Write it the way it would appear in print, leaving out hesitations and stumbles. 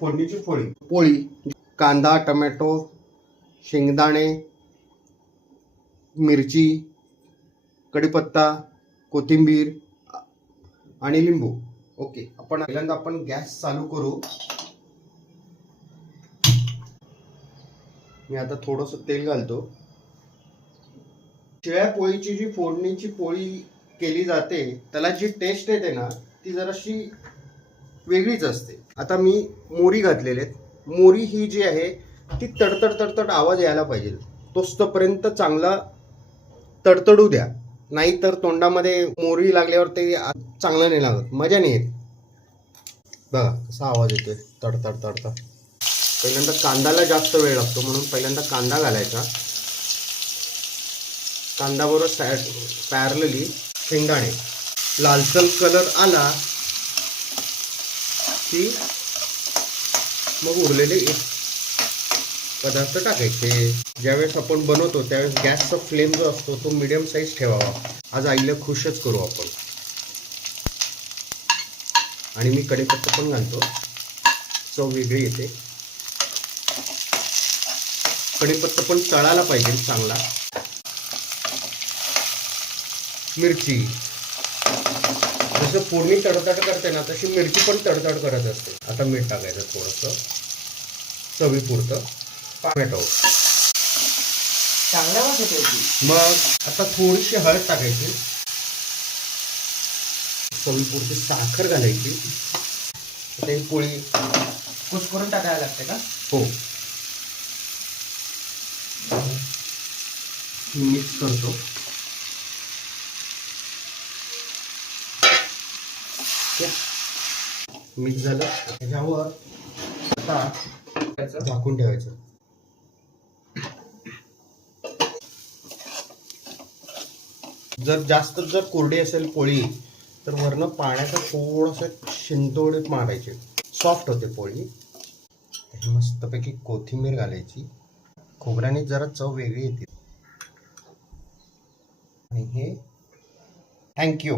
फोडणीची पोळी, कांदा, टोमॅटो, शेंगदाणे, मिरची, कढीपत्ता, कोथिंबीर आणि लिंबू. ओके, पहिल्यांदा आपण गॅस चालू करू. मी आता थोडंसं तेल घालतो. शिळ्या पोळीची जी फोडणीची पोळी केली जाते त्याला जी टेस्ट येते ना ती जराशी वेगळीच असते. आता मी मोहरी घातलेले आहेत. मोहरी ही जी आहे ती तडतड तडतड आवाज यायला पाहिजे. तोपर्यंत चांगला तडतडू द्या, नाहीतर तोंडामध्ये मोहरी लागल्यावर ते चांगलं नाही लागत, मजा नाही येत. बघा कसा आवाज येतोय तडतड तडतड. पहिल्यांदा कांद्याला जास्त वेळ लागतो म्हणून पहिल्यांदा कांदा घालायचा. कांदा बरोबर पॅरलली शेंगदाणे. लालसर कलर आला की मग उरलेले पदार्थ टाकायचे. ज्यावेळेस आपण बनवतो त्यावेळेस गॅसचा फ्लेम जो असतो तो मीडियम साईज ठेवावा. आज आईला खुशच करू आपण. आणि मी कढीपत्ता पण घालतो, चव वेगळी येते. कढीपत्ता पण तळायला पाहिजे चांगला. मिरची जसं फोडणी तडतड करते ना तशी मिरची पण तडतड करत असते. आता मीठ टाकायचं थोडंसं चवीपुरतं. टोमॅटो चांगला वास येतो. मग आता थोडीशी हळद टाकायची. चवीपुरती साखर घालायची. आता ही पोळी कुस्करून टाकायला लागते का? हो, मिक्स करतो. मिक्स झालं त्याच्यावर आता झाकून ठेवायचं. जर कोरडी असेल पोळी तर वरनं पाण्याचं थोडंसं शिंतोडे मारायचे, सॉफ्ट होते पोळी. मस्तपैकी कोथिंबीर घालायची. खोबऱ्याने जरा चव वेगळी येते. आणि हे थँक्यू.